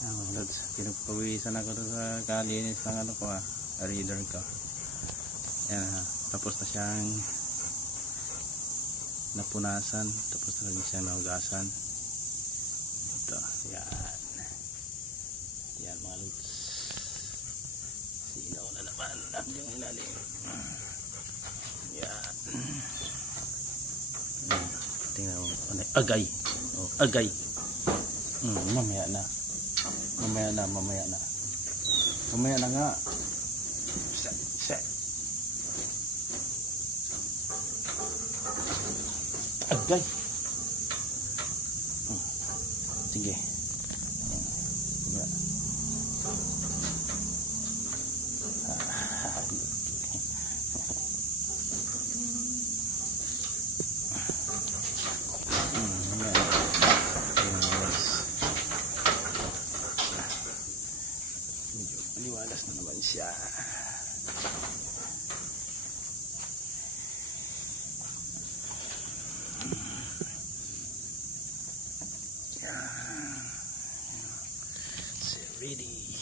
Pinagpawisan ako sa kalinis ng ano ko reader ko. Yan tapos na siyang napunasan, tapos na rin siya nahugasan. Ito, yan mga lods. Sinaw na naman ang yung ilalim. Yan. Tingnan mo, agay. Agay. Mamaya na nga. Set. Agay. Sige. Maliwalas na naman siya. Ready.